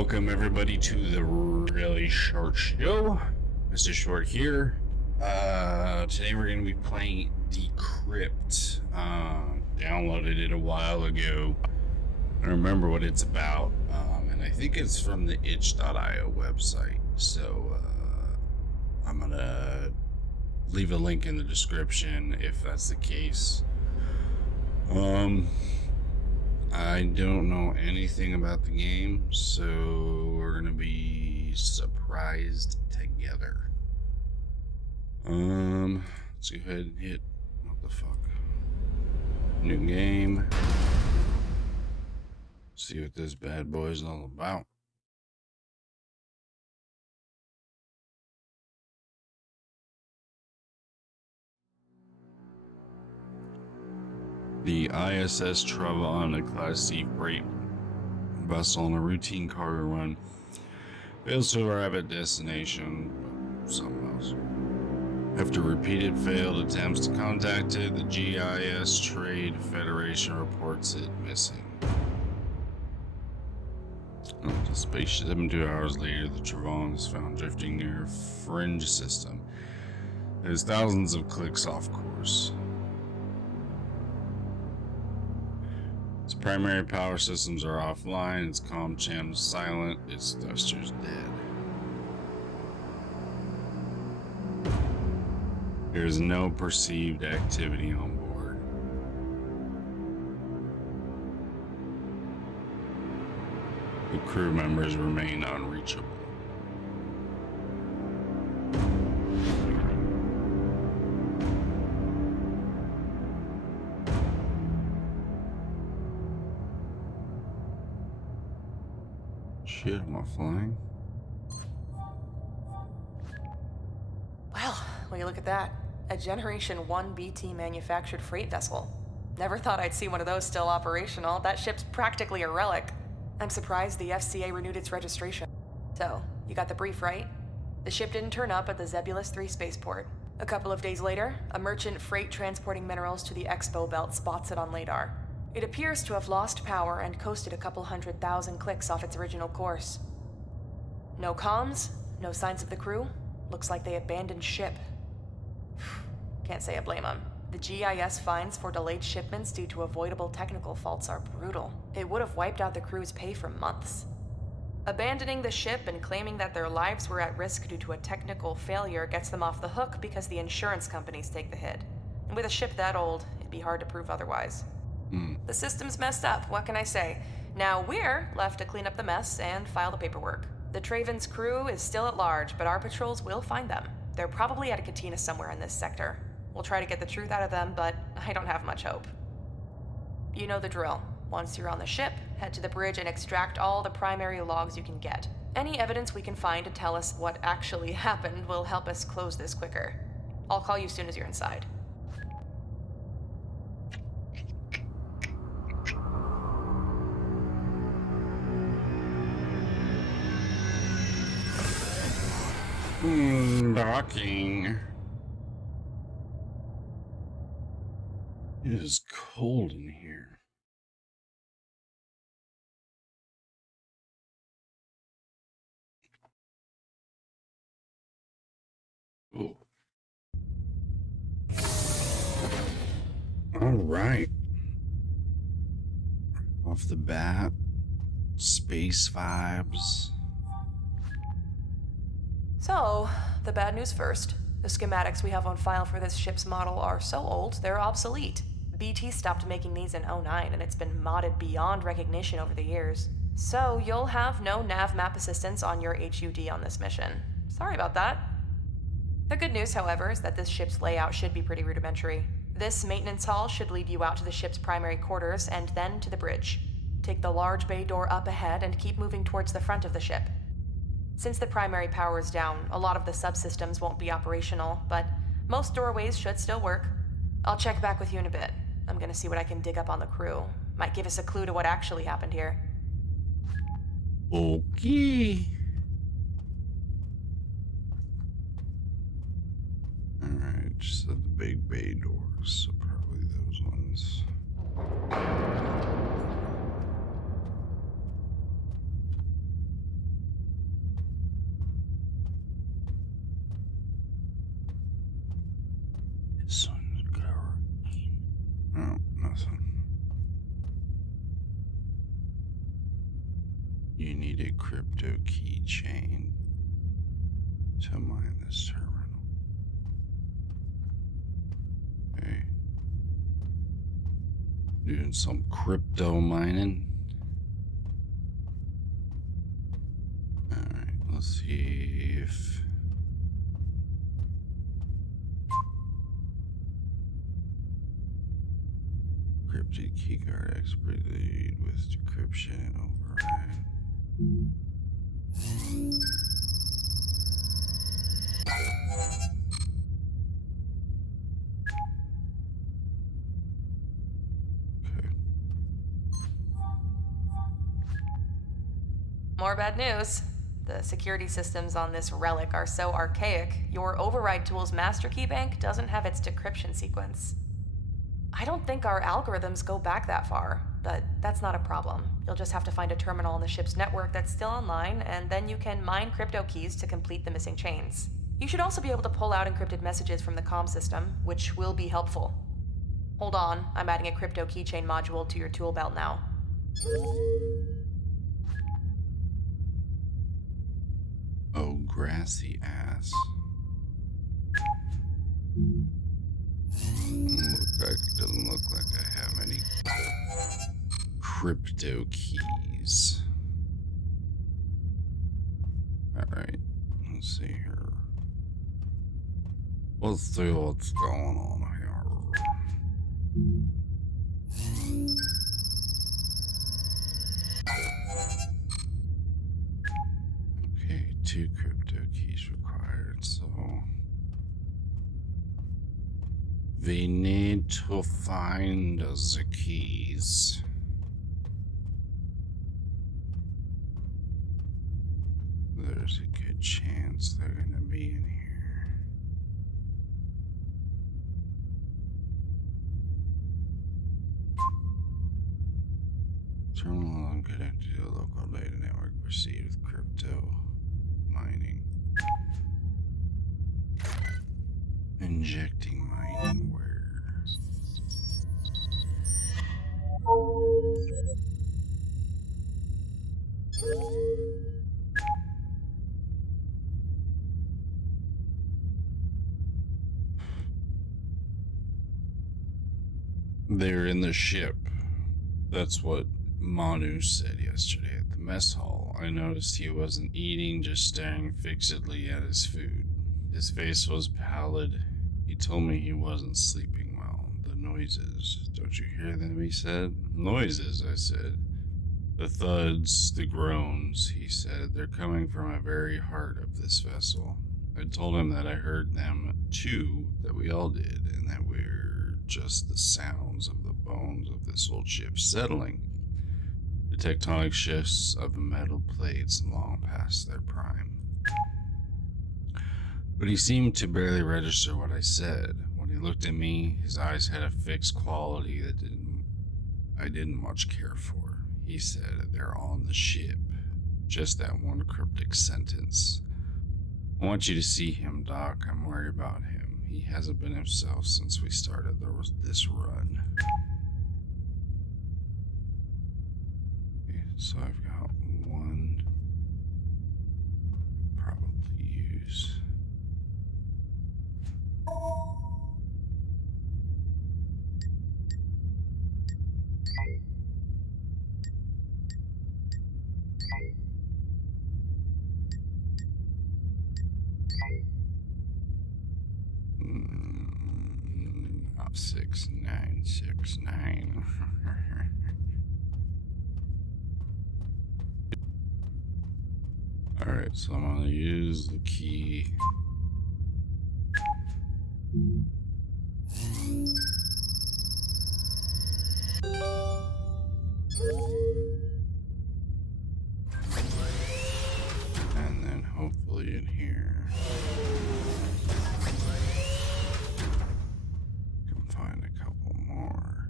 Welcome everybody to the really short show. Mr. Short here. Today we're going to be playing Decrypt. Downloaded it a while ago. I don't remember what it's about, and I think it's from the itch.io website. So I'm gonna leave a link in the description if that's the case. I don't know anything about the game, so we're gonna be surprised together. Let's go ahead and hit, what the fuck, new game. See what this bad boy is all about. The ISS Travan, a Class C freight vessel on a routine cargo run, fails to arrive at destination, but something else. After repeated failed attempts to contact it, the GiS Trade Federation reports it missing. The spaceship 72 hours later, the Travan is found drifting near a fringe system. There's thousands of clicks off course. Its primary power systems are offline, its comm channels silent, its thrusters dead. There is no perceived activity on board. The crew members remain unreachable. Shit, am I flying? Well, will you look at that? A Generation 1 BT manufactured freight vessel. Never thought I'd see one of those still operational. That ship's practically a relic. I'm surprised the FCA renewed its registration. So, you got the brief, right? The ship didn't turn up at the Zebulus 3 spaceport. A couple of days later, a merchant freight transporting minerals to the Expo Belt spots it on radar. It appears to have lost power and coasted a couple 100,000 clicks off its original course. No comms, no signs of the crew. Looks like they abandoned ship. Can't say I blame them. The GIS fines for delayed shipments due to avoidable technical faults are brutal. It would have wiped out the crew's pay for months. Abandoning the ship and claiming that their lives were at risk due to a technical failure gets them off the hook because the insurance companies take the hit. And with a ship that old, it'd be hard to prove otherwise. The system's messed up, what can I say? Now we're left to clean up the mess and file the paperwork. The Travan's crew is still at large, but our patrols will find them. They're probably at a cantina somewhere in this sector. We'll try to get the truth out of them, but I don't have much hope. You know the drill. Once you're on the ship, head to the bridge and extract all the primary logs you can get. Any evidence we can find to tell us what actually happened will help us close this quicker. I'll call you soon as you're inside. Docking. It is cold in here. Oh. All right. Off the bat, space vibes. So, the bad news first. The schematics we have on file for this ship's model are so old, they're obsolete. BT stopped making these in '09, and it's been modded beyond recognition over the years. So, you'll have no nav map assistance on your HUD on this mission. Sorry about that. The good news, however, is that this ship's layout should be pretty rudimentary. This maintenance hall should lead you out to the ship's primary quarters and then to the bridge. Take the large bay door up ahead and keep moving towards the front of the ship. Since the primary power is down, a lot of the subsystems won't be operational, but most doorways should still work. I'll check back with you in a bit. I'm gonna see what I can dig up on the crew. Might give us a clue to what actually happened here. Okay. Alright, just at the big bay doors, so probably those ones. a crypto keychain to mine this terminal. Okay. Doing some crypto mining. Alright, let's see if encrypted keycard exploited with decryption override. Okay. More bad news. The security systems on this relic are so archaic, your override tool's master key bank doesn't have its decryption sequence. I don't think our algorithms go back that far, but that's not a problem. You'll just have to find a terminal on the ship's network that's still online, and then you can mine crypto keys to complete the missing chains. You should also be able to pull out encrypted messages from the comm system, which will be helpful. Hold on, I'm adding a crypto keychain module to your tool belt now. Oh, grassy ass. Doesn't look like I have any crypto keys. Alright, let's see here. Let's see what's going on here. Okay, 2 crypto keys required, so we need to find the keys. There's a good chance they're gonna be in here. Terminal unconnected to the local data network. Proceed with crypto mining. Injecting mining where? They're in the ship. That's what Manu said yesterday at the mess hall. I noticed he wasn't eating, just staring fixedly at his food. His face was pallid. He told me he wasn't sleeping well. The noises. Don't you hear them, he said. Noises, I said. The thuds, the groans, he said. They're coming from a very heart of this vessel. I told him that I heard them too, that we all did, and that we're just the sounds of the bones of this old ship settling. The tectonic shifts of metal plates long past their prime. But he seemed to barely register what I said. When he looked at me, his eyes had a fixed quality that I didn't much care for. He said, "They're on the ship." Just that one cryptic sentence. "I want you to see him, Doc. I'm worried about him. He hasn't been himself since we started this run." Okay, so I've got one to probably use. Not 6969. Alright, so I'm gonna use the key. And then hopefully in here can find a couple more.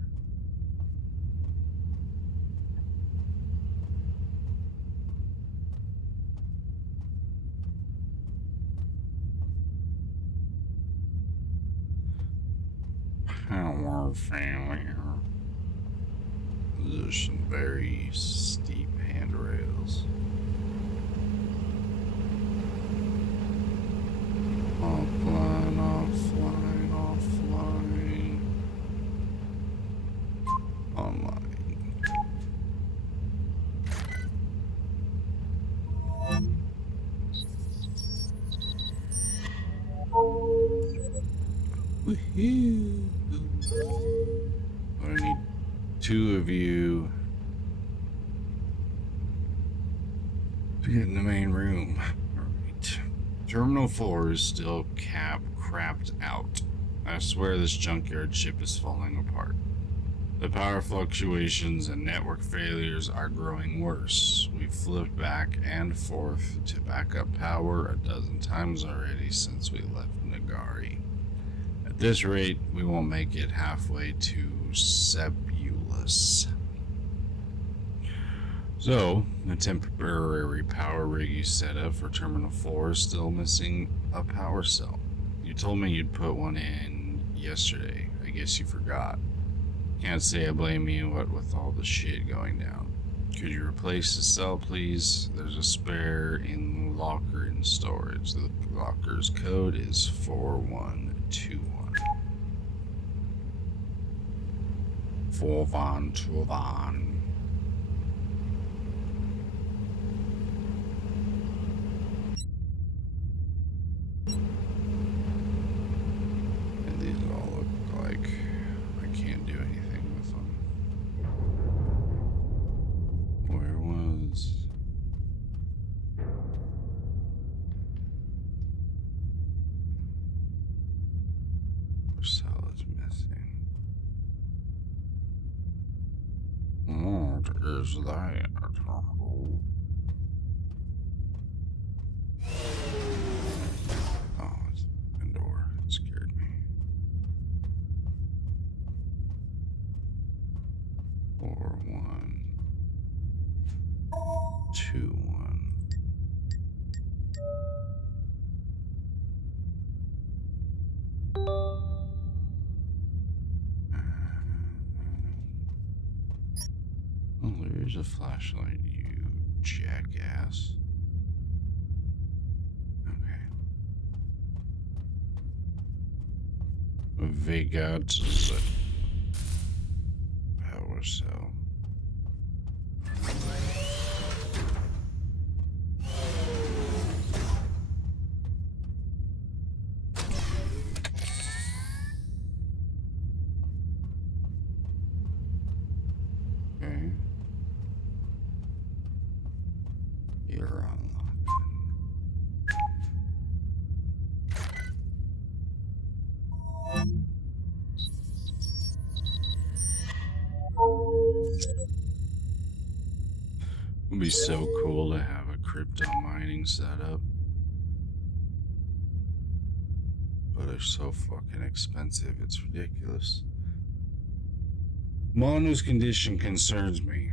Our family. There's some very steep handrails. Woohoo. But I need 2 of you to get in the main room. Alright. Terminal 4 is still crapped out. I swear this junkyard ship is falling apart. The power fluctuations and network failures are growing worse. We've flipped back and forth to backup power a dozen times already since we left Nagari. At this rate, we won't make it halfway to Sebulus. So, the temporary power rig you set up for Terminal 4 is still missing a power cell. You told me you'd put one in yesterday. I guess you forgot. Can't say I blame you, what with all the shit going down. Could you replace the cell, please? There's a spare in the locker in storage. The locker's code is 4121. 4121. And these all look like I can't do anything with them. Where was... cell is missing. What is that? Oh, it's an door. It scared me. 4121. Oh, there's a flashlight, you jackass. Okay. Vegat power cell. Okay. You're unlocked. It would be so cool to have a crypto mining setup. But they're so fucking expensive, it's ridiculous. Manu's condition concerns me.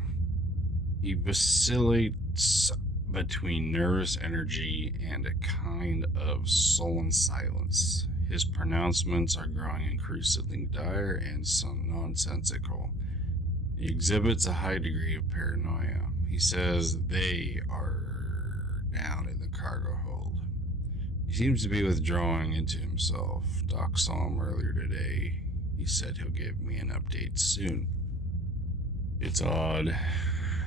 He vacillates between nervous energy and a kind of sullen silence. His pronouncements are growing increasingly dire and nonsensical. He exhibits a high degree of paranoia. He says they are down in the cargo hold. He seems to be withdrawing into himself. Doc saw him earlier today. He said he'll give me an update soon. It's odd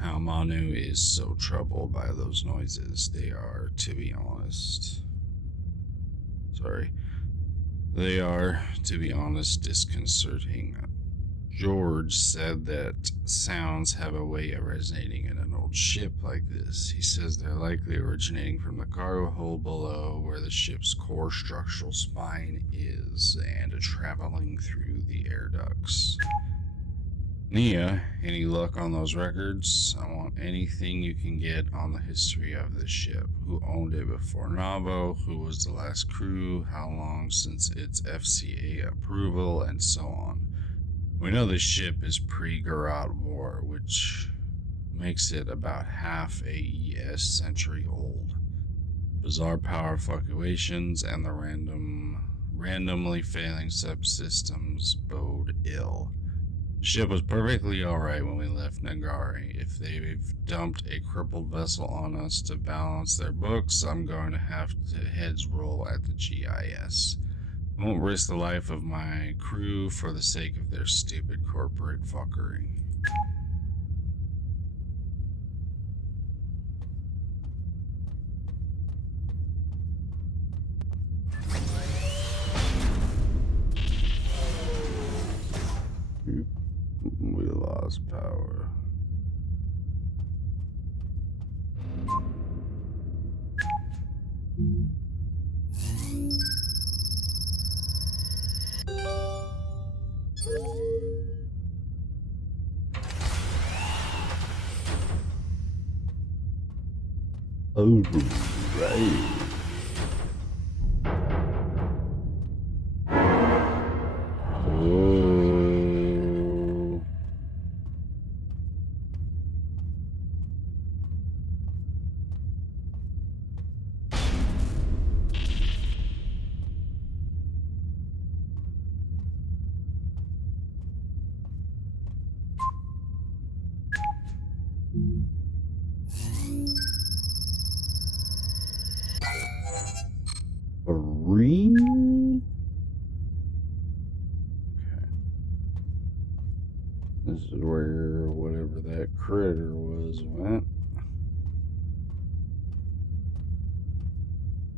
how Manu is so troubled by those noises. They are, to be honest, disconcerting. George said that sounds have a way of resonating in an old ship like this. He says they're likely originating from the cargo hold below, where the ship's core structural spine is, and traveling through the air ducts. Nia, any luck on those records? I want anything you can get on the history of this ship. Who owned it before Navo? Who was the last crew? How long since its FCA approval? And so on. We know this ship is pre-Garot War, which makes it about half a ES century old. Bizarre power fluctuations and the randomly failing subsystems bode ill. The ship was perfectly alright when we left Nagari. If they've dumped a crippled vessel on us to balance their books, I'm going to have to heads roll at the GIS. I won't risk the life of my crew for the sake of their stupid corporate fuckery. lost power. Oh, right. Oh. Three? Okay. This is where whatever that critter was went.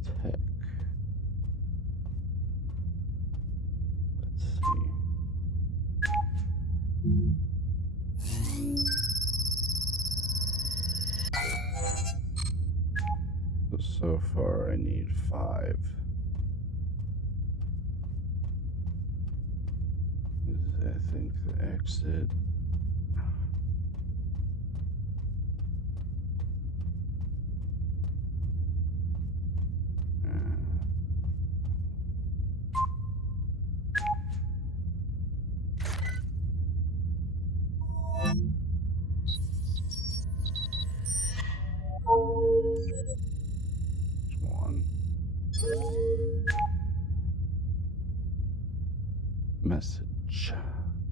Tech. Let's see. So far, I need 5. This is, I think, the exit. One. Message.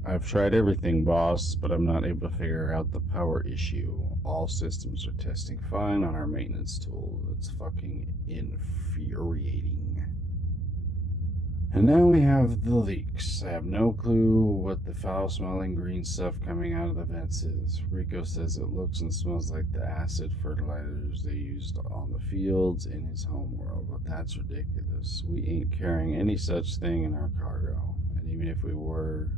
I've tried everything, boss, but I'm not able to figure out the power issue. All systems are testing fine on our maintenance tool. It's fucking infuriating. And now we have the leaks. I have no clue what the foul-smelling green stuff coming out of the vents is. Rico says it looks and smells like the acid fertilizers they used on the fields in his homeworld, but that's ridiculous. We ain't carrying any such thing in our cargo. And even if we were,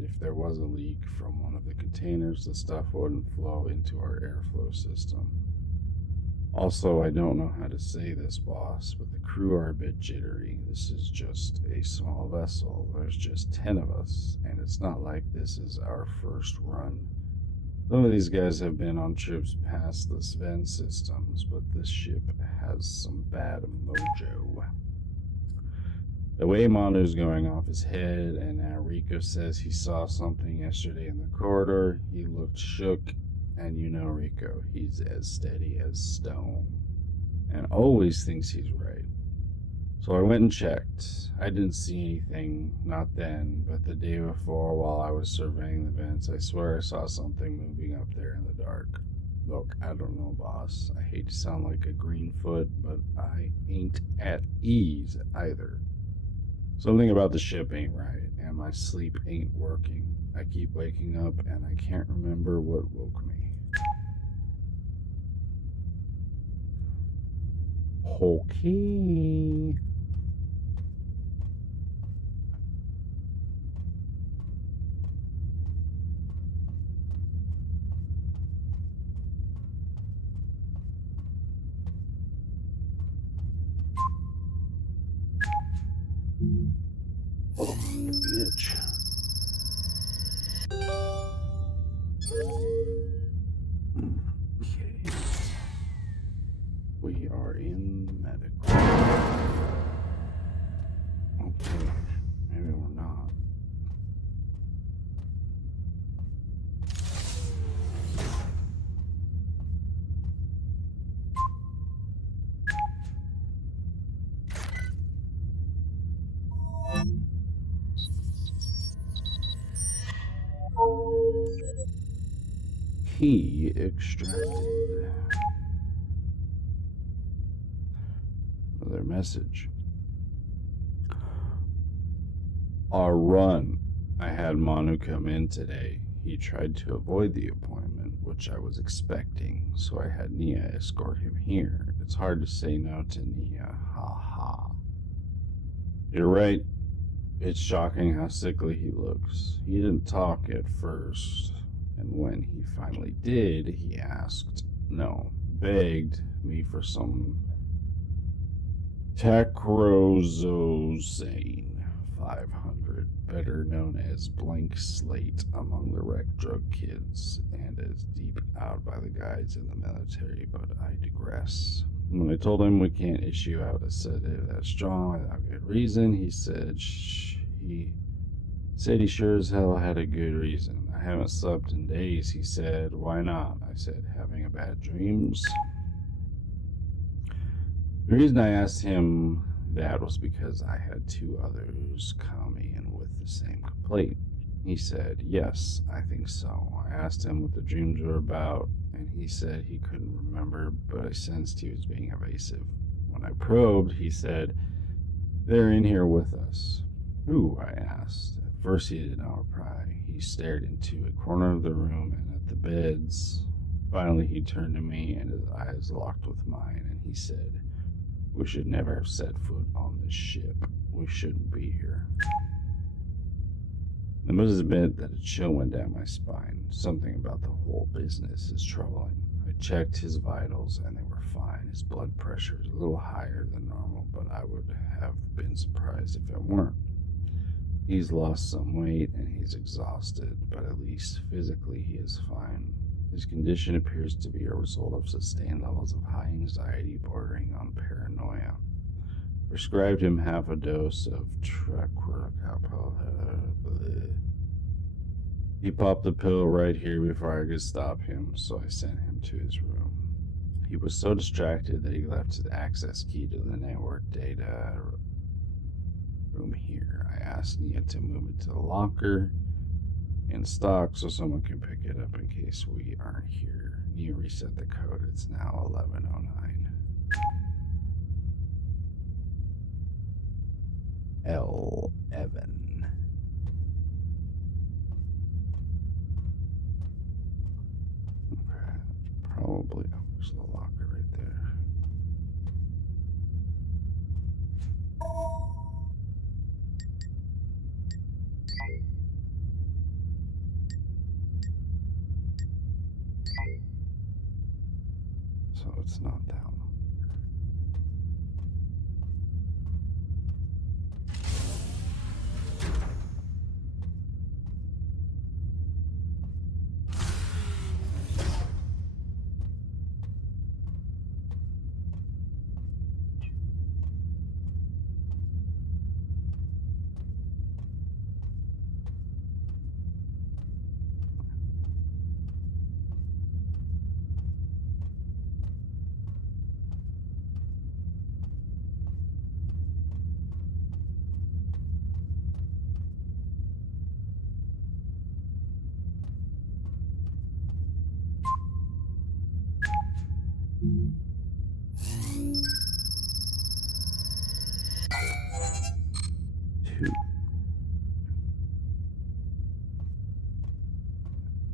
if there was a leak from one of the containers, the stuff wouldn't flow into our airflow system. Also, I don't know how to say this, boss, but the crew are a bit jittery. This is just a small vessel. There's just 10 of us, and it's not like this is our first run. Some of these guys have been on trips past the Sven systems, but this ship has some bad mojo. The way Manu's going off his head, and now Rico says he saw something yesterday in the corridor. He looked shook. And you know Rico, he's as steady as stone and always thinks he's right. So I went and checked. I didn't see anything, not then, but the day before while I was surveying the vents, I swear I saw something moving up there in the dark. Look, I don't know, boss. I hate to sound like a greenfoot, but I ain't at ease either. Something about the ship ain't right, and my sleep ain't working. I keep waking up, and I can't remember what woke me. Okay. Oh, bitch. Okay. We are in the medical. Okay, maybe we're not. Key extracted. Another message. Our run. I had Manu come in today. He tried to avoid the appointment, which I was expecting, so I had Nia escort him here. It's hard to say no to Nia. Ha ha. You're right. It's shocking how sickly he looks. He didn't talk at first. And when he finally did, he begged me for some tacrozone 500, better known as blank slate among the wrecked drug kids, and as deep out by the guys in the military, but I digress. When I told him we can't issue out a sedative that strong without good reason, he said he sure as hell had a good reason. I haven't slept in days, he said. Why not? I said, having a bad dreams. The reason I asked him that was because I had 2 others come in with the same complaint. He said, yes, I think so. I asked him what the dreams were about, and he said he couldn't remember, but I sensed he was being evasive. When I probed, he said, they're in here with us. Who? I asked. At first he did not reply. He stared into a corner of the room and at the beds. Finally he turned to me and his eyes locked with mine, and he said, we should never have set foot on this ship. We shouldn't be here. I must admit that a chill went down my spine. Something about the whole business is troubling. I checked his vitals and they were fine. His blood pressure is a little higher than normal, but I would have been surprised if it weren't. He's lost some weight and he's exhausted, but at least physically he is fine. His condition appears to be a result of sustained levels of high anxiety bordering on paranoia. Prescribed him half a dose of He popped the pill right here before I could stop him, so I sent him to his room. He was so distracted that he left his access key to the network data room here. I asked Nia to move it to the locker in stock so someone can pick it up in case we aren't here. Nia reset the code. It's now 11:09. L. Evan. Okay, probably there's the locker right there. So it's not that one.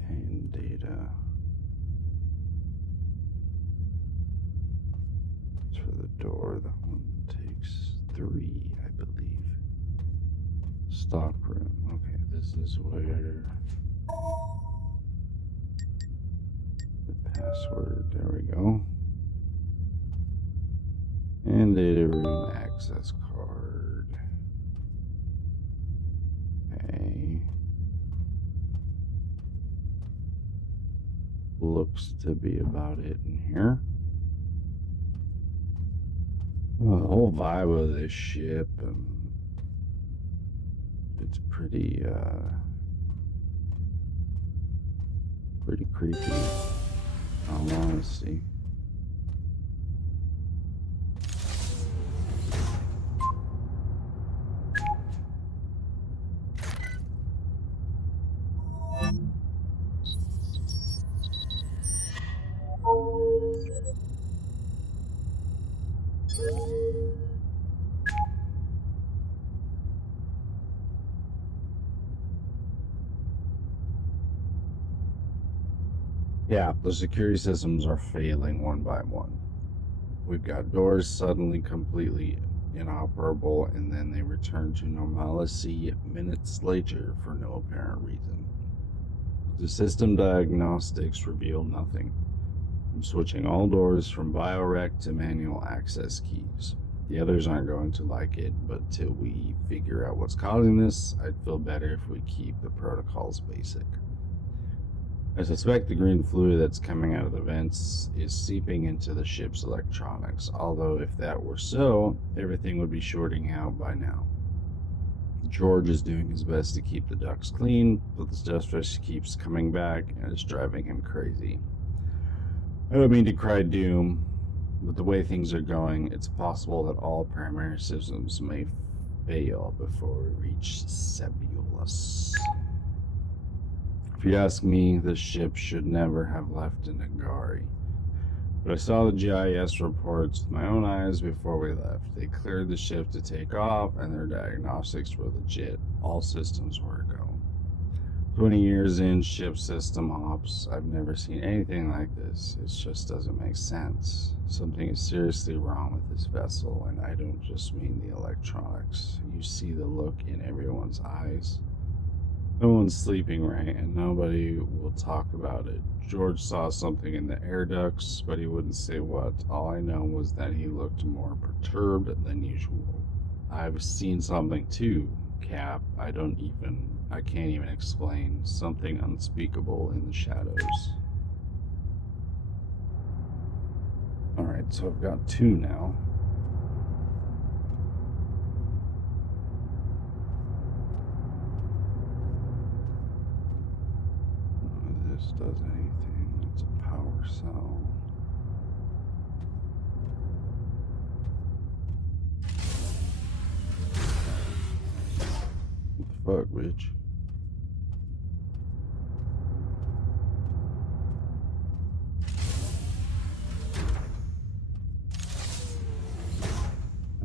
And data. It's for the door. That one takes 3, I believe. Stock room. Okay, this is where the password. There we go. And data room access card. Okay. Looks to be about it in here. Well, the whole vibe of this ship, and it's pretty creepy, in all honesty. Yeah, the security systems are failing one by one. We've got doors suddenly completely inoperable, and then they return to normalcy minutes later for no apparent reason. The system diagnostics reveal nothing. I'm switching all doors from biorec to manual access keys. The others aren't going to like it, but till we figure out what's causing this, I'd feel better if we keep the protocols basic. I suspect the green fluid that's coming out of the vents is seeping into the ship's electronics, although if that were so, everything would be shorting out by now. George is doing his best to keep the ducts clean, but the stuff keeps coming back and it's driving him crazy. I don't mean to cry doom, but the way things are going, it's possible that all primary systems may fail before we reach Sebulus. If you ask me, this ship should never have left Nagari. But I saw the GIS reports with my own eyes before we left. They cleared the ship to take off, and their diagnostics were legit. All systems were a go. 20 years in ship system ops, I've never seen anything like this. It just doesn't make sense. Something is seriously wrong with this vessel, and I don't just mean the electronics. You see the look in everyone's eyes. No one's sleeping right, and nobody will talk about it. George saw something in the air ducts, but he wouldn't say what. All I know was that he looked more perturbed than usual. I've seen something too, Cap. I can't even explain. Something unspeakable in the shadows. Alright, so I've got 2 now. This does anything. That's a power cell. What the fuck, bitch?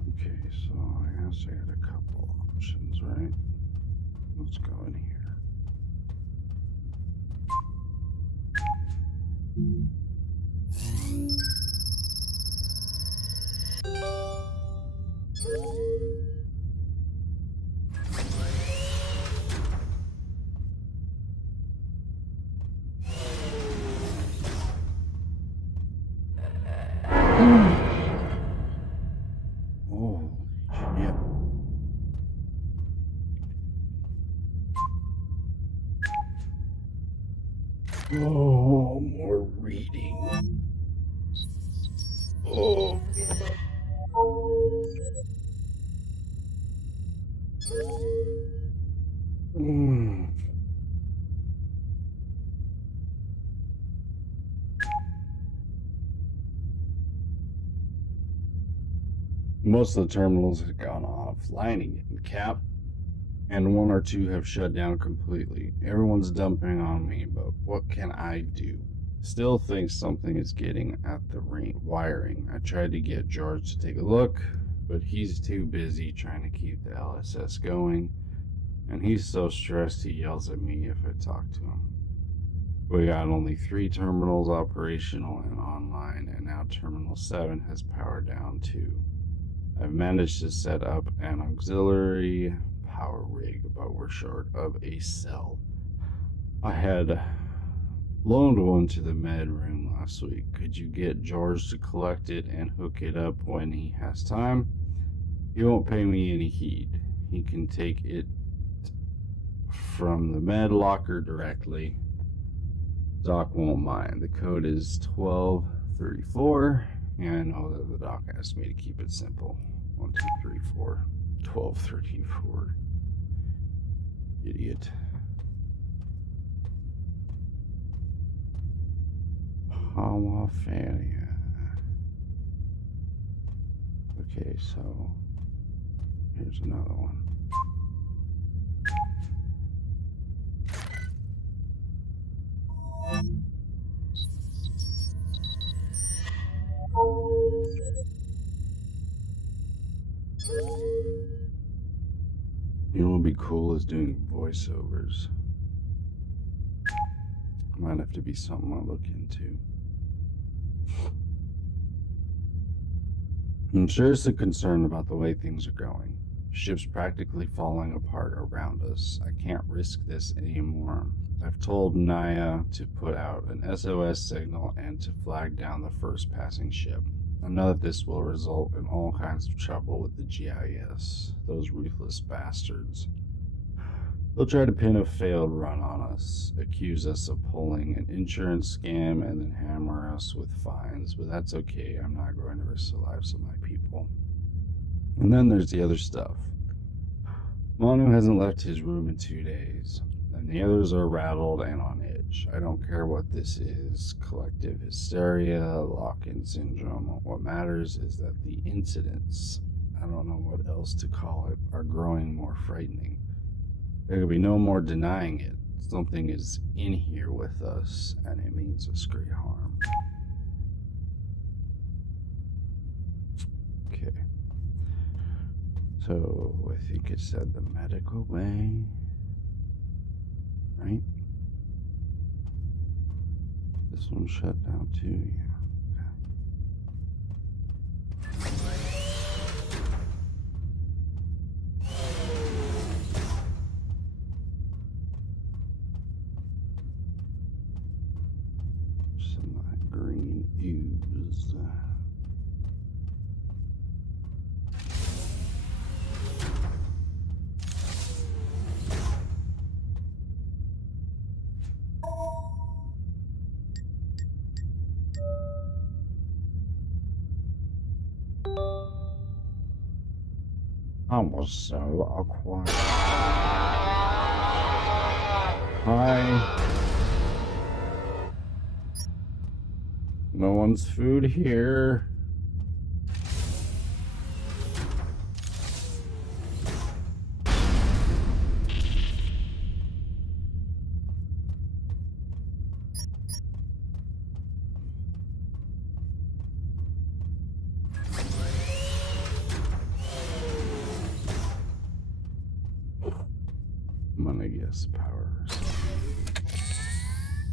Okay, so I guess I got a couple options, right? Let's go in here. Oh, shit. Oh, more reading. Oh. Mm. Most of the terminals have gone offline again, Cap, and 1 or 2 have shut down completely. Everyone's dumping on me, but what can I do? Still think something is getting at the wiring. I tried to get George to take a look, but he's too busy trying to keep the LSS going, and he's so stressed he yells at me if I talk to him. We got only 3 terminals operational and online, and now Terminal 7 has powered down too. I've managed to set up an auxiliary power rig, but we're short of a cell. I had loaned one to the med room last week. Could you get George to collect it and hook it up when he has time? He won't pay me any heed. He can take it from the med locker directly. Doc won't mind. The code is 1234. Yeah, I know that the doc asked me to keep it simple. 1, 2, 3, 4. 12, 13, 4. Idiot. Homophania. Okay, so here's another one. You know what would be cool is doing voiceovers. Might have to be something I'll look into. I'm seriously concerned about the way things are going. Ship's practically falling apart around us. I can't risk this anymore. I've told Naya to put out an SOS signal and to flag down the first passing ship. I know that this will result in all kinds of trouble with the GIS, those ruthless bastards. They'll try to pin a failed run on us, accuse us of pulling an insurance scam, and then hammer us with fines, but that's okay. I'm not going to risk the lives of my people. And then there's the other stuff. Manu hasn't left his room in 2 days, and the others are rattled and on edge. I don't care what this is, collective hysteria, lock-in syndrome. What matters is that the incidents, I don't know what else to call it, are growing more frightening. There can be no more denying it. Something is in here with us, and it means us great harm. Okay. So, I think it said the medical way, right? This one's shut down too, yeah. Some green ooze. I was so awkward. Hi. No one's food here. I'm gonna guess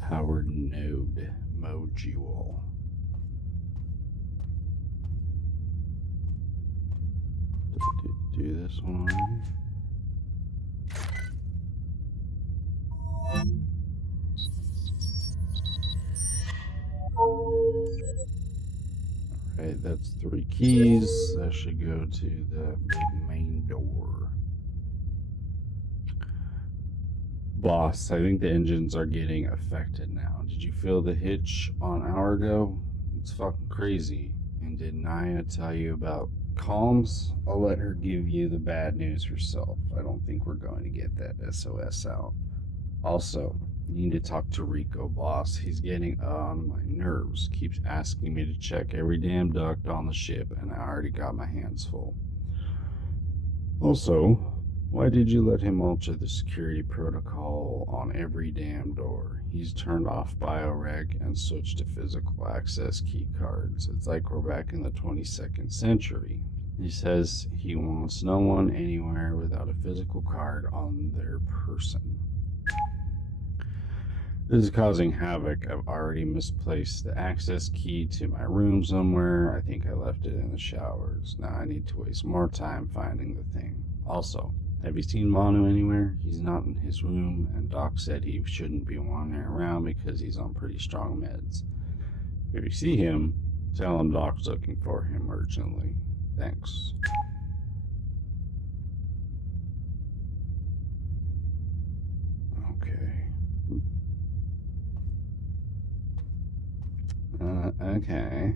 powered node module. Do this one already? Alright, that's 3 keys. That should go to the big main door. Boss, I think the engines are getting affected now. Did you feel the hitch on hour ago? It's fucking crazy. And did Naya tell you about comms? I'll let her give you the bad news herself. I don't think we're going to get that SOS out. Also, you need to talk to Rico, boss. He's getting on my nerves. Keeps asking me to check every damn duct on the ship, and I already got my hands full. Also, why did you let him alter the security protocol on every damn door? He's turned off bioreg and switched to physical access key cards. It's like we're back in the 22nd century. He says he wants no one anywhere without a physical card on their person. This is causing havoc. I've already misplaced the access key to my room somewhere. I think I left it in the showers. Now I need to waste more time finding the thing. Also, have you seen Manu anywhere? He's not in his room, and Doc said he shouldn't be wandering around because he's on pretty strong meds. If you see him, tell him Doc's looking for him urgently. Thanks. Okay. Okay.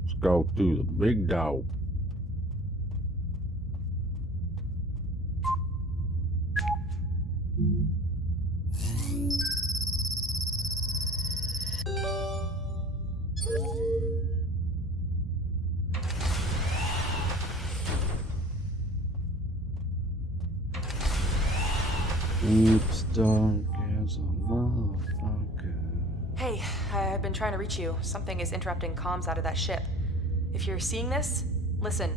Let's go through the big door. It's dark as a motherfucker. Hey, I've been trying to reach you. Something is interrupting comms out of that ship. If you're seeing this, listen.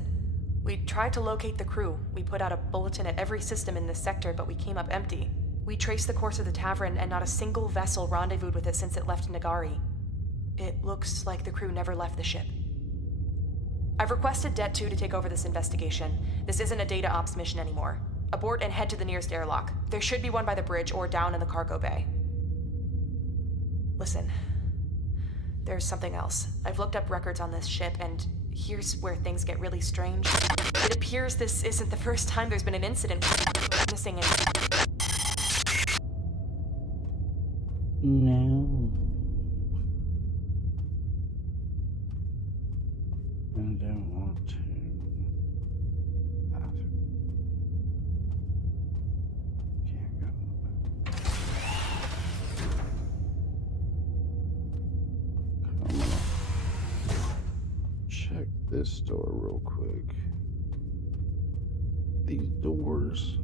We tried to locate the crew. We put out a bulletin at every system in this sector, but we came up empty. We traced the course of the Tavern, and not a single vessel rendezvoused with it since it left Nagari. It looks like the crew never left the ship. I've requested Det 2 to take over this investigation. This isn't a data ops mission anymore. Abort and head to the nearest airlock. There should be one by the bridge or down in the cargo bay. Listen, there's something else. I've looked up records on this ship, and here's where things get really strange. It appears this isn't the first time there's been an incident missing and... No. I don't want to. Can't go. Come on. Check this door real quick. These doors.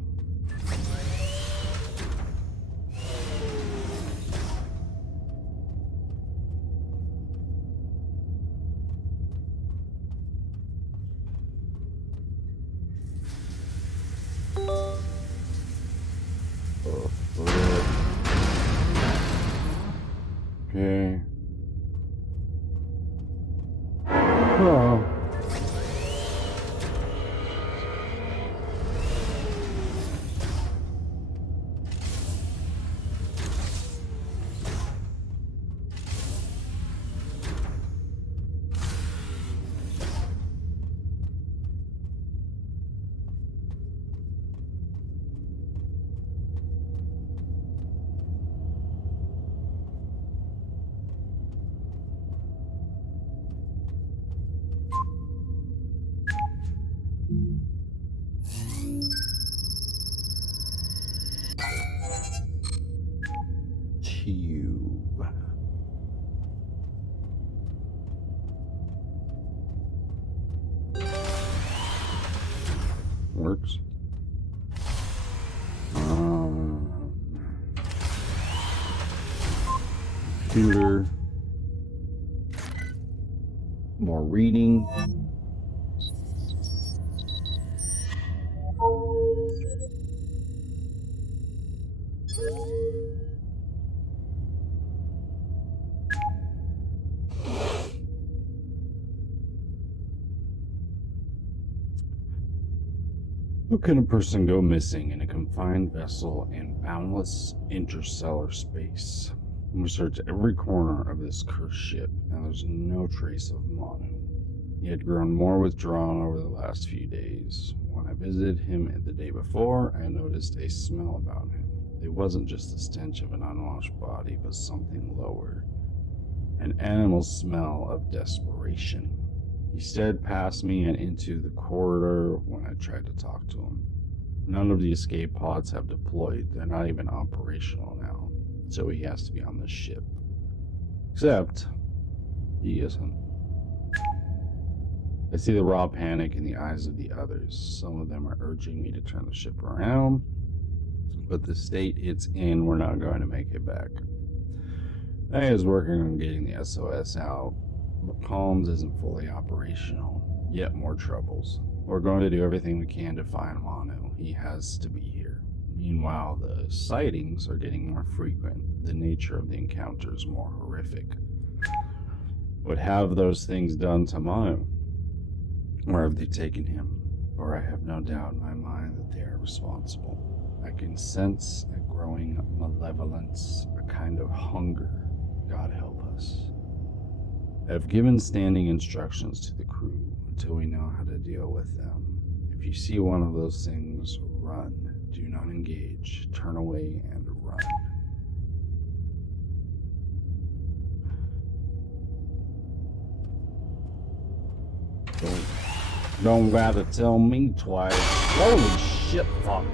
Okay. Oh. Works. Computer. More reading. How can a person go missing in a confined vessel in boundless interstellar space? We searched every corner of this cursed ship, and there's no trace of Manu. He had grown more withdrawn over the last few days. When I visited him the day before, I noticed a smell about him. It wasn't just the stench of an unwashed body, but something lower. An animal smell of desperation. He stared past me and into the corridor when I tried to talk to him. None of the escape pods have deployed. They're not even operational now, so he has to be on this ship. Except, he isn't. I see the raw panic in the eyes of the others. Some of them are urging me to turn the ship around, but the state it's in, we're not going to make it back. I is working on getting the SOS out, but Calms isn't fully operational. Yet more troubles. We're going to do everything we can to find Manu. He has to be here. Meanwhile, the sightings are getting more frequent. The nature of the encounters more horrific. Would have those things done to Manu? Or have they taken him? Or I have no doubt in my mind that they are responsible. I can sense a growing malevolence, a kind of hunger. God help us. I have given standing instructions to the crew until we know how to deal with them. If you see one of those things, run. Do not engage. Turn away and run. Don't gotta tell me twice. Holy shit, fuck.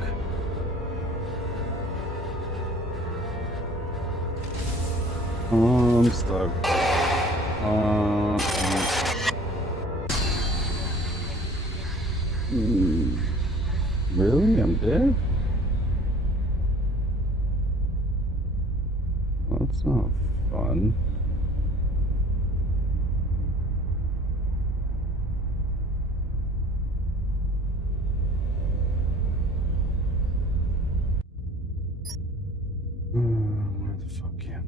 I'm stuck. Really? I'm dead? That's not fun. Where the fuck am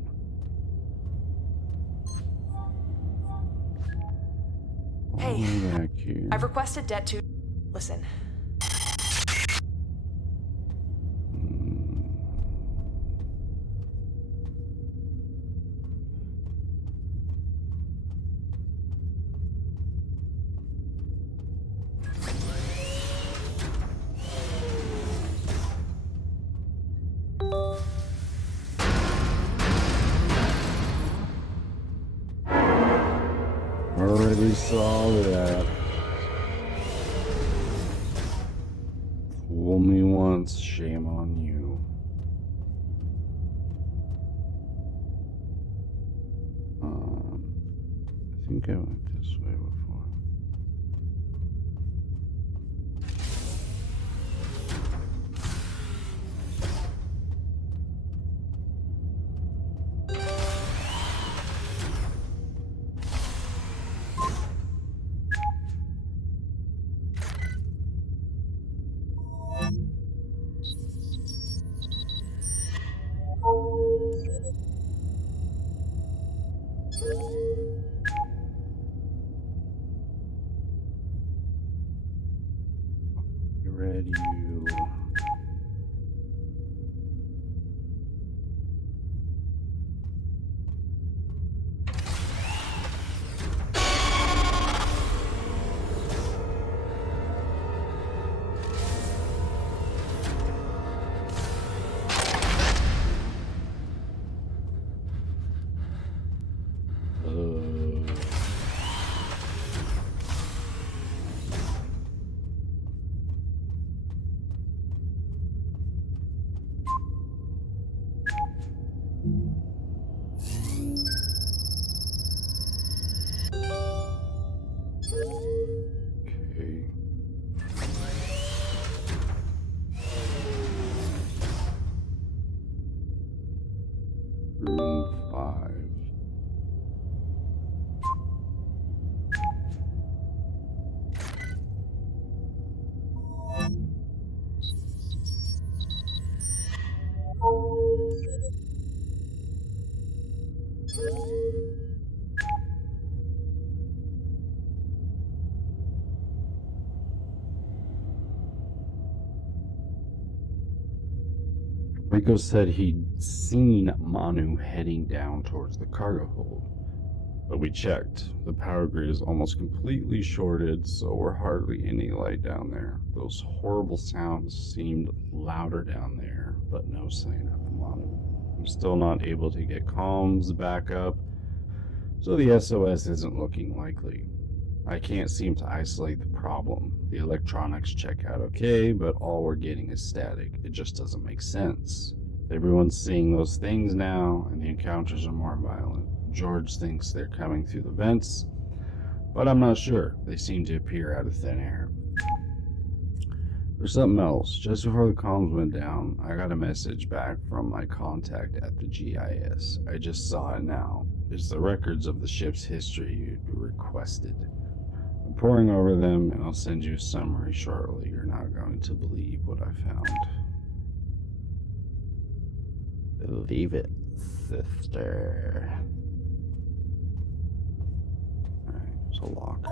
I? Hey, Back here. I've requested debt to... Listen. Already saw that. Fool me once, shame on you. I think I went this way before. You ready, you? Okay. Room 5. Rico said he'd seen Manu heading down towards the cargo hold, but we checked. The power grid is almost completely shorted, so we're hardly any light down there. Those horrible sounds seemed louder down there, but no sign of Manu. I'm still not able to get comms back up, so the SOS isn't looking likely. I can't seem to isolate the problem. The electronics check out okay, but all we're getting is static. It just doesn't make sense. Everyone's seeing those things now, and the encounters are more violent. George thinks they're coming through the vents, but I'm not sure. They seem to appear out of thin air. There's something else. Just before the comms went down, I got a message back from my contact at the GIS. I just saw it now. It's the records of the ship's history you'd requested. I'm poring over them, and I'll send you a summary shortly. You're not going to believe what I found. Believe it, sister. Alright, there's a locker.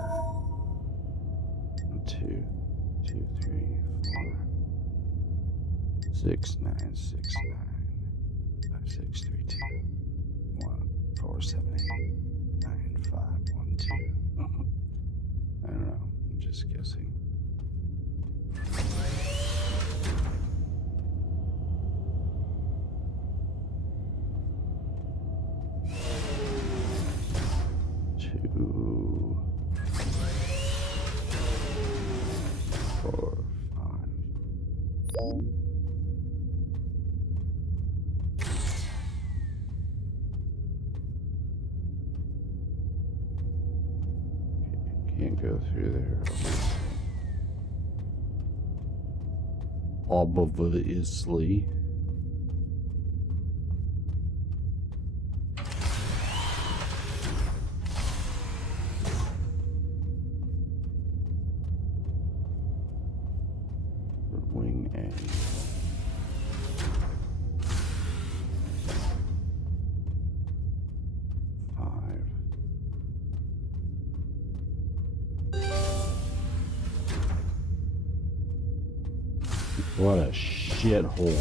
1, 2, 2, 3, 4, 6, 9, 6, 9, 5, 6, 3, 2, 1, 4, 7, 8, 9, 5, 1, 2. I don't know. I'm just guessing. Two, 4, 5. Can't go through there. Obviously. Wing A. What a shithole.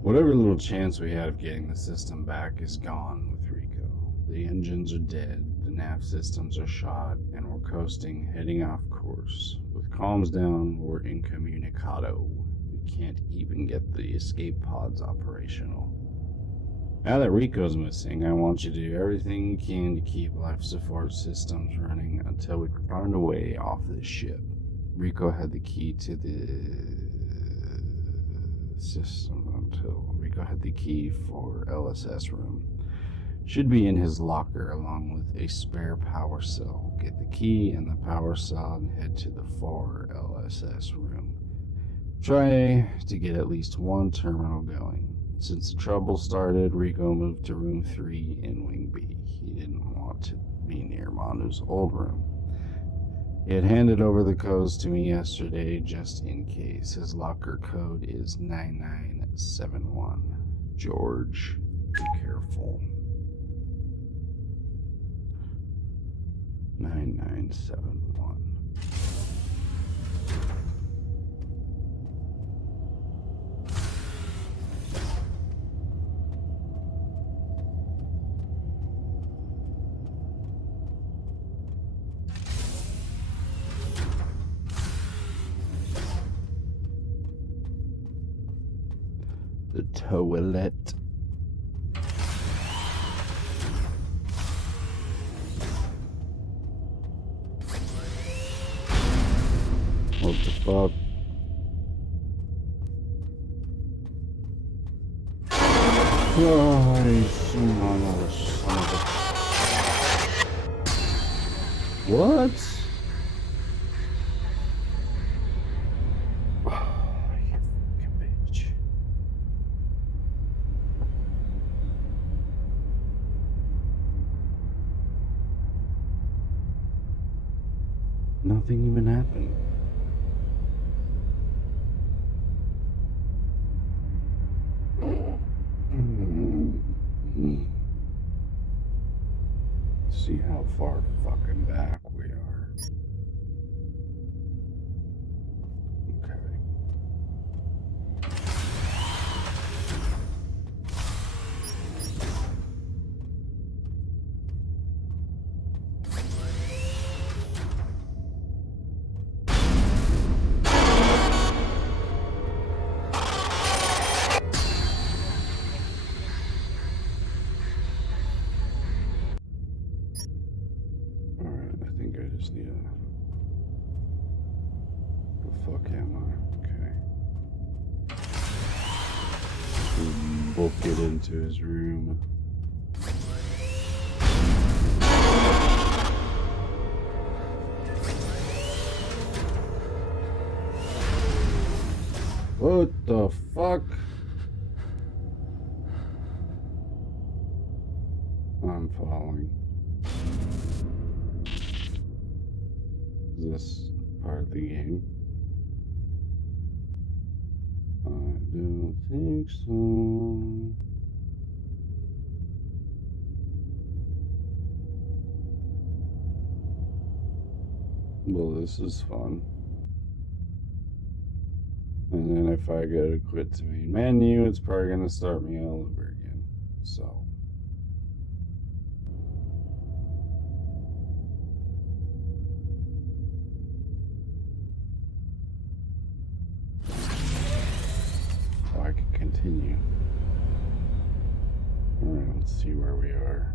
Whatever little chance we had of getting the system back is gone with Rico. The engines are dead, the nav systems are shot, and we're coasting, heading off course. With comms down, we're incommunicado. We can't even get the escape pods operational. Now that Rico's missing, I want you to do everything you can to keep life support systems running until we can find a way off this ship. Rico had the key to the system until Rico had the key for LSS room. Should be in his locker along with a spare power cell. Get the key and the power cell and head to the 4 LSS room. Try to get at least one terminal going. Since the trouble started, Rico moved to room 3 in Wing B. He didn't want to be near Manu's old room. He had handed over the codes to me yesterday just in case. His locker code is 9971. George, be careful. 9971. The toilet. What the fuck? Oh, another son of a... What? Nothing even happened. See how far fucking back we are. Okay. I just need a... The fuck am I? Okay. We both get into his room. What the fuck? I'm following. Is this part of the game? I don't think so. Well, this is fun. And then if I go to quit to main menu, it's probably going to start me all over again. So. I can continue. Alright, let's see where we are.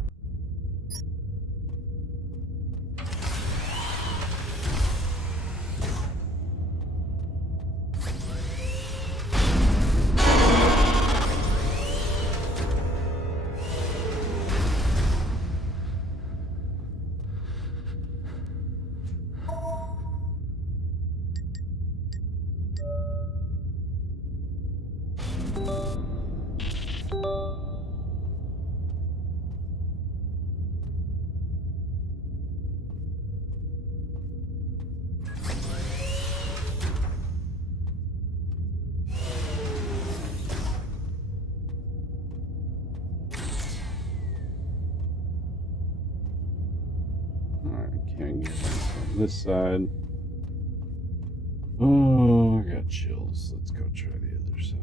can't get in from this side. Oh, I got chills. Let's go try the other side.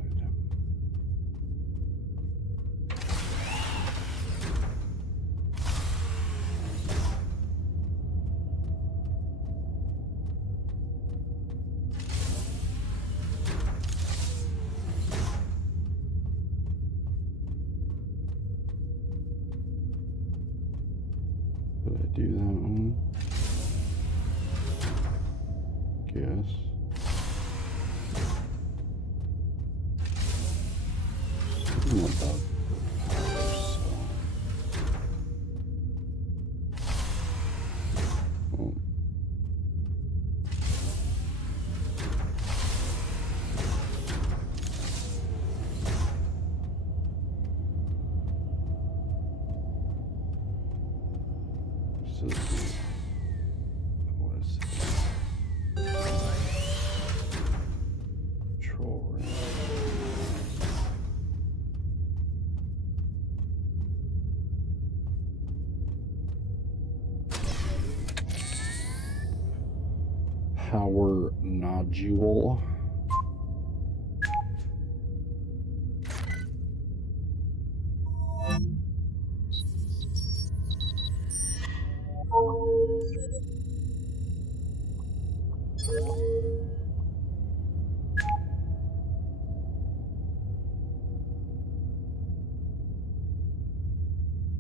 Did I do that one? Guess. Something about the power cell. Oh. So what is it? Control room. Power nodule.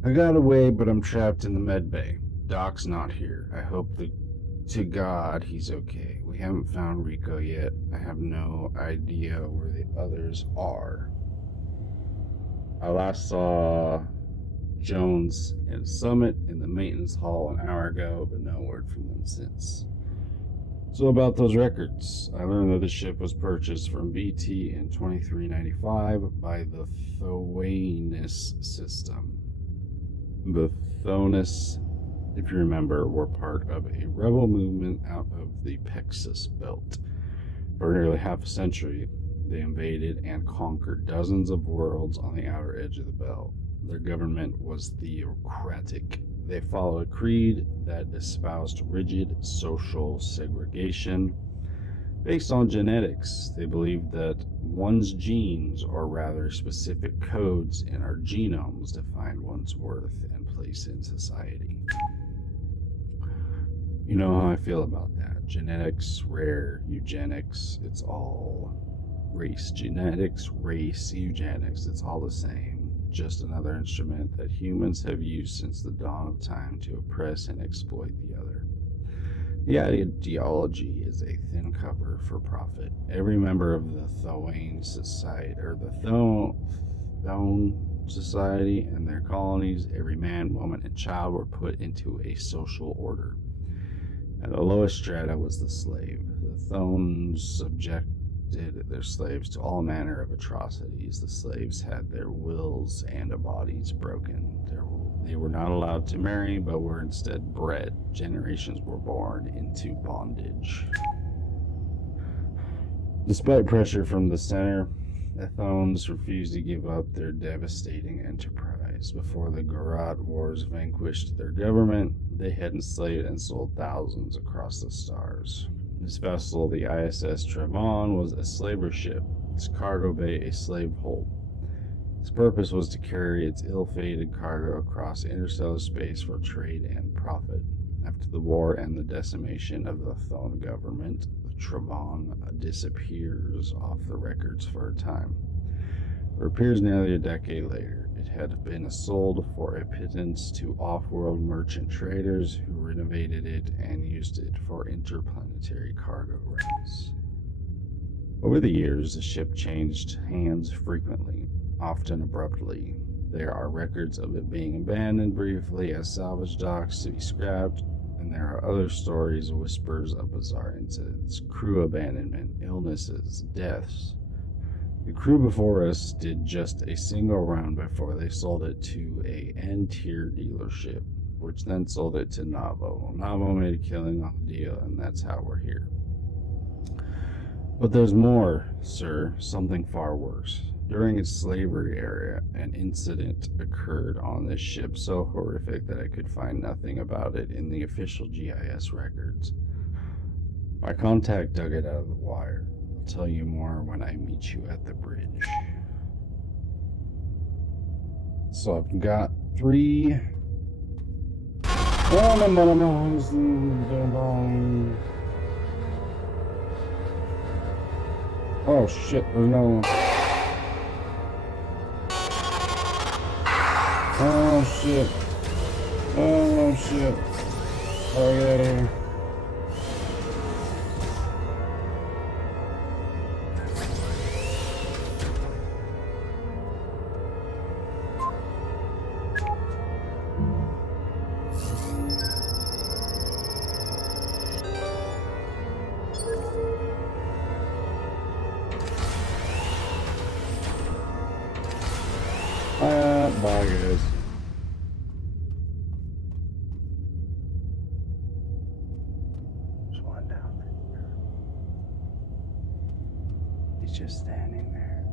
I got away, but I'm trapped in the med bay. Doc's not here. I hope to God he's okay. We haven't found Rico yet. I have no idea where the others are. I last saw Jones and Summit in the maintenance hall an hour ago, but no word from them since. So about those records, I learned that the ship was purchased from BT in 2395 by the Thoanus system. The Thoanus, if you remember, were part of a rebel movement out of the Pexus Belt. For nearly half a century, they invaded and conquered dozens of worlds on the outer edge of the belt. Their government was theocratic. They followed a creed that espoused rigid social segregation based on genetics. They believed that one's genes, or rather specific codes in our genomes, defined one's worth and place in society. You know how I feel about that. Genetics, rare, eugenics, it's all race. Genetics, race, eugenics, it's all the same. Just another instrument that humans have used since the dawn of time to oppress and exploit the other. The ideology is a thin cover for profit. Every member of the Thoane Society, or the Thone Society and their colonies, every man, woman, and child were put into a social order. And the lowest strata was the slave. The Thones subjected their slaves to all manner of atrocities. The slaves had their wills and bodies broken. They were not allowed to marry, but were instead bred. Generations were born into bondage. Despite pressure from the center, the Thones refused to give up their devastating enterprise. Before the Garat Wars vanquished their government, they had enslaved and sold thousands across the stars. This vessel, the ISS Travan, was a slaver ship, its cargo bay a slave hold. Its purpose was to carry its ill-fated cargo across interstellar space for trade and profit. After the war and the decimation of the Thone government, the Travan disappears off the records for a time. It appears nearly a decade later. It had been sold for a pittance to off-world merchant traders who renovated it and used it for interplanetary cargo routes. Over the years, the ship changed hands frequently, often abruptly. There are records of it being abandoned briefly as salvage docks to be scrapped, and there are other stories, whispers of bizarre incidents, crew abandonment, illnesses, deaths. The crew before us did just a single run before they sold it to a N-tier dealership, which then sold it to Navo. Navo made a killing on the deal, and that's how we're here. But there's more, sir, something far worse. During its slavery era, an incident occurred on this ship so horrific that I could find nothing about it in the official GIS records. My contact dug it out of the wire. I'll tell you more when I meet you at the bridge. So I've got 3... Oh shit, there's no... Oh shit. Oh shit. Oh, get out of here. Bye, guys. There's one down there. He's just standing there.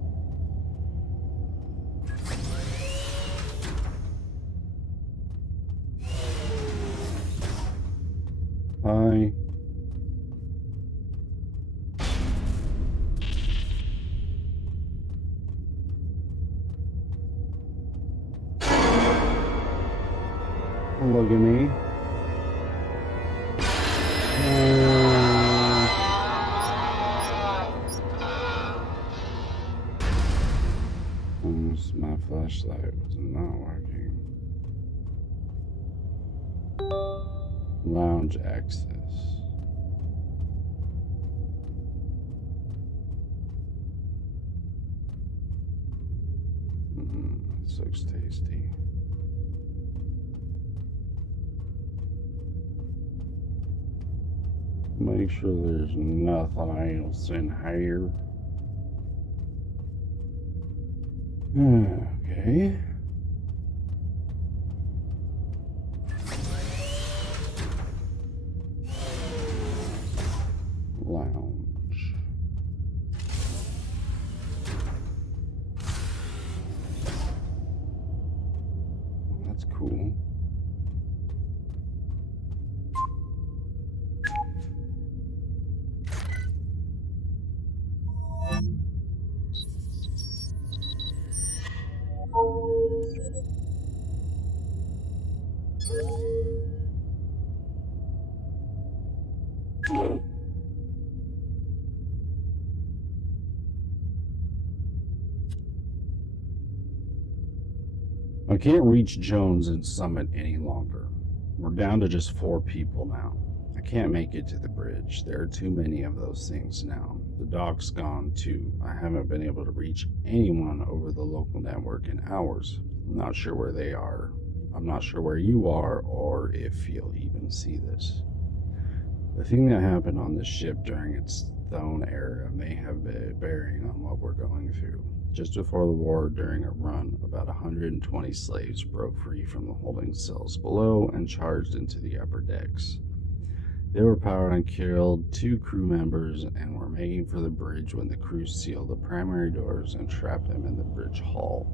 Hi. Look at me. My flashlight was not working. Lounge access. This looks tasty. Make sure there's nothing else in here. Okay. Lounge. That's cool. I can't reach Jones and Summit any longer. We're down to just 4 people now. I can't make it to the bridge. There are too many of those things now. The dock's gone too. I haven't been able to reach anyone over the local network in hours. I'm not sure where they are. I'm not sure where you are or if you'll even see this. The thing that happened on this ship during its Thone era may have a bearing on what we're going through. Just before the war, during a run, about 120 slaves broke free from the holding cells below and charged into the upper decks. They were powered and killed 2 crew members and were making for the bridge when the crew sealed the primary doors and trapped them in the bridge hull.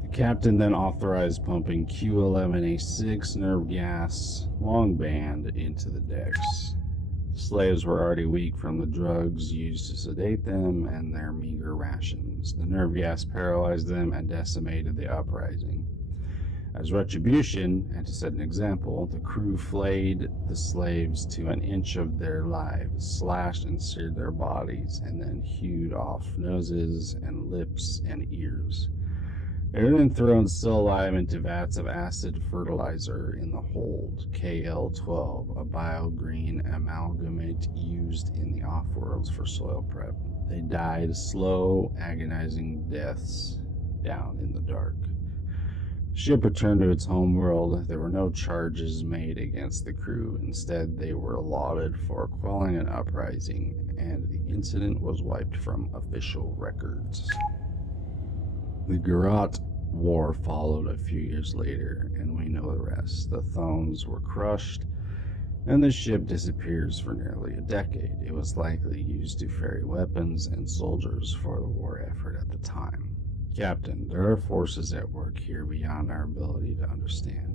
The captain then authorized pumping Q11A6 nerve gas long band into the decks. The slaves were already weak from the drugs used to sedate them and their meager rations. The nerve gas paralyzed them and decimated the uprising. As retribution, and to set an example, the crew flayed the slaves to an inch of their lives, slashed and seared their bodies, and then hewed off noses and lips and ears. They were then thrown still alive into vats of acid fertilizer in the hold, KL-12, a bio-green amalgamate used in the off-worlds for soil prep. They died slow, agonizing deaths down in the dark. The ship returned to its home world. There were no charges made against the crew. Instead, they were lauded for quelling an uprising, and the incident was wiped from official records. The Garrote War followed a few years later, and we know the rest. The Thones were crushed, and the ship disappears for nearly a decade. It was likely used to ferry weapons and soldiers for the war effort at the time. Captain, there are forces at work here beyond our ability to understand.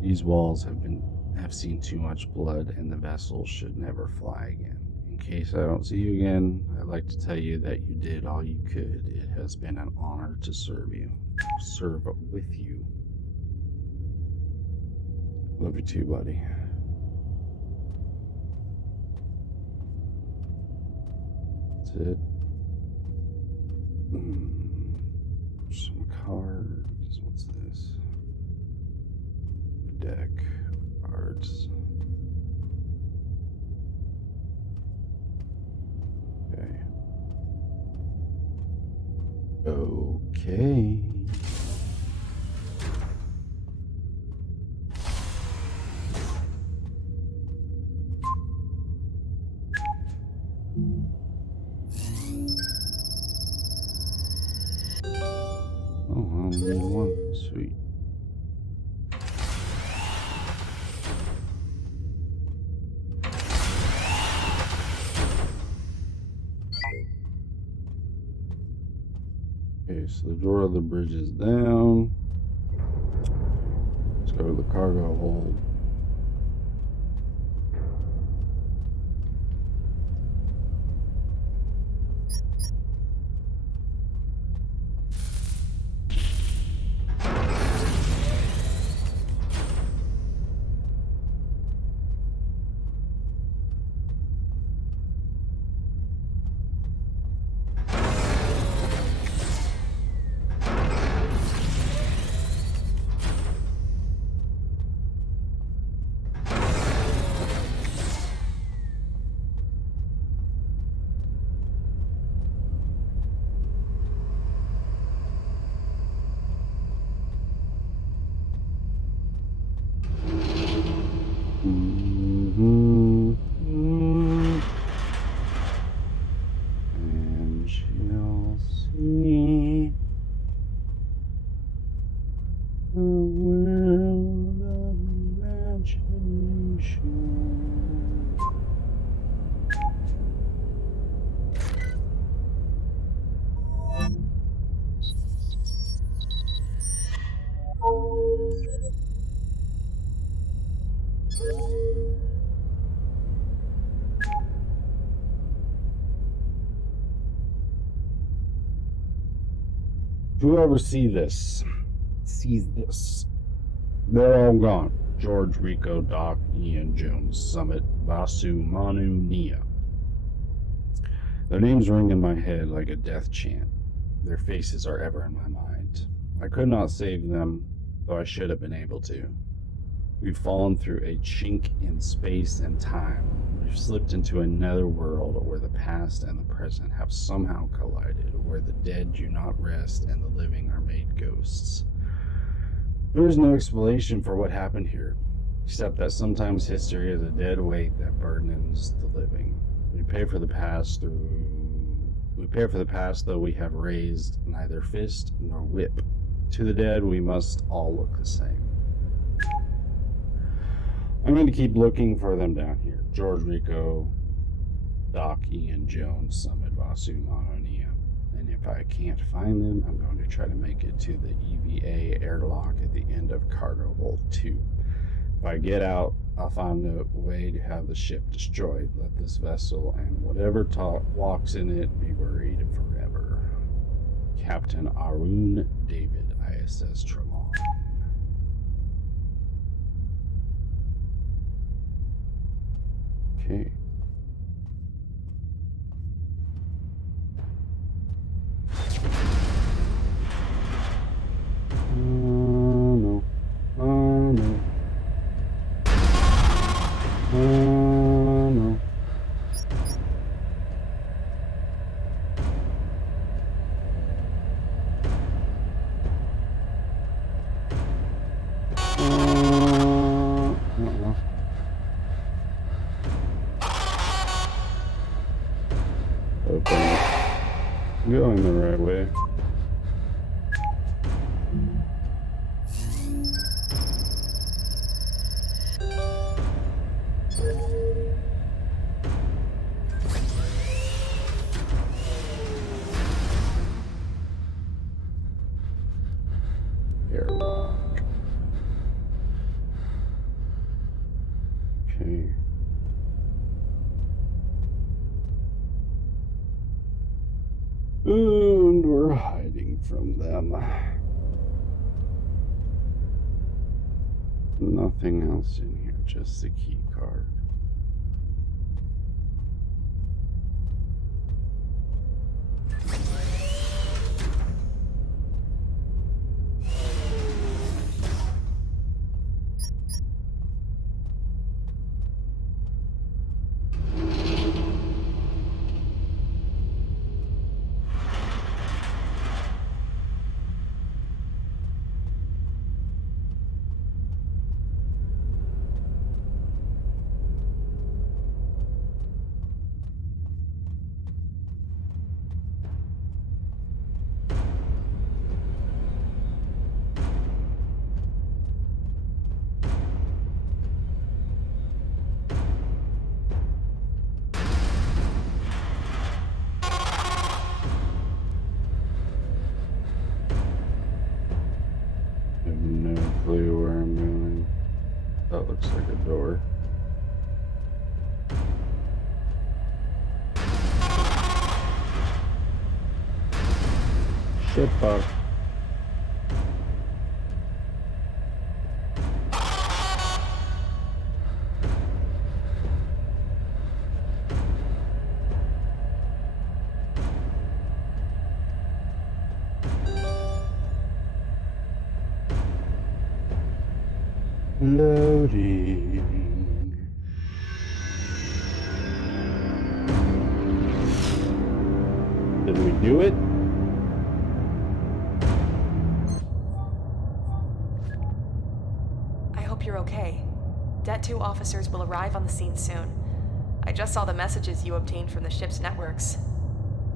These walls have seen too much blood, and the vessel should never fly again. In case I don't see you again, I'd like to tell you that you did all you could. It has been an honor to serve with you. Love you too, buddy. That's it. Some cards. What's this? Deck cards. Okay. Okay. Oh, I only need one. Sweet. Okay, so the door of the bridge is down. Let's go to the cargo hold. And she'll see the world of imagination. Whoever sees this, they're all gone. George, Rico, Doc, Ian, Jones, Summit, Vasu, Manu, Nia. Their names ring in my head like a death chant. Their faces are ever in my mind. I could not save them, though I should have been able to. We've fallen through a chink in space and time. We've slipped into another world where the past and the present have somehow collided, where the dead do not rest and the living are made ghosts. There is no explanation for what happened here, except that sometimes history is a dead weight that burdens the living. We pay for the past, though we have raised neither fist nor whip. To the dead, we must all look the same. I'm going to keep looking for them down here. George, Rico, Doc, Ian, Jones, Summit, Vasu, Mononia. And if I can't find them, I'm going to try to make it to the EVA airlock at the end of Cargo Hold 2. If I get out, I'll find a way to have the ship destroyed. Let this vessel and whatever walks in it be buried forever. Captain Arun David, ISS Travan. Okay. No. No. No. Okay. Going the right way. And we're hiding from them. Nothing else in here, just the key card. Clue where I'm going. That looks like a door. Shit, fuck. Loading. Did we do it? I hope you're okay. Det 2 officers will arrive on the scene soon. I just saw the messages you obtained from the ship's networks.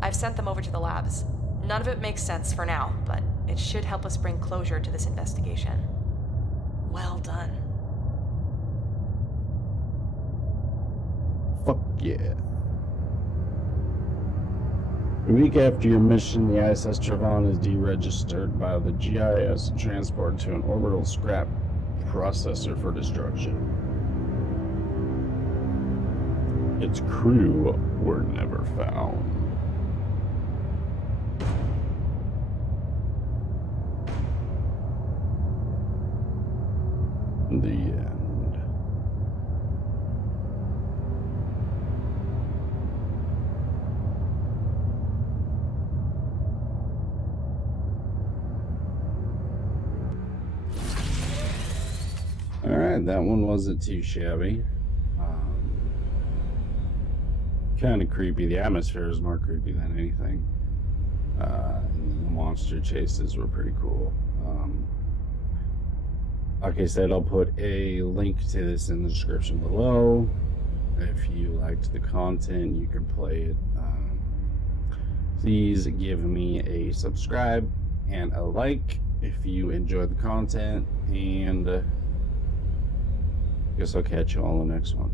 I've sent them over to the labs. None of it makes sense for now, but it should help us bring closure to this investigation. Well done. Fuck yeah. A week after your mission, the ISS Travan is deregistered by the GIS and transported to an orbital scrap processor for destruction. Its crew were never found. The end. Alright, that one wasn't too shabby. Kind of creepy. The atmosphere is more creepy than anything. And the monster chases were pretty cool. Like I said, I'll put a link to this in the description below. If you liked the content, you can play it. Please give me a subscribe and a like if you enjoyed the content. And I guess I'll catch you all in the next one.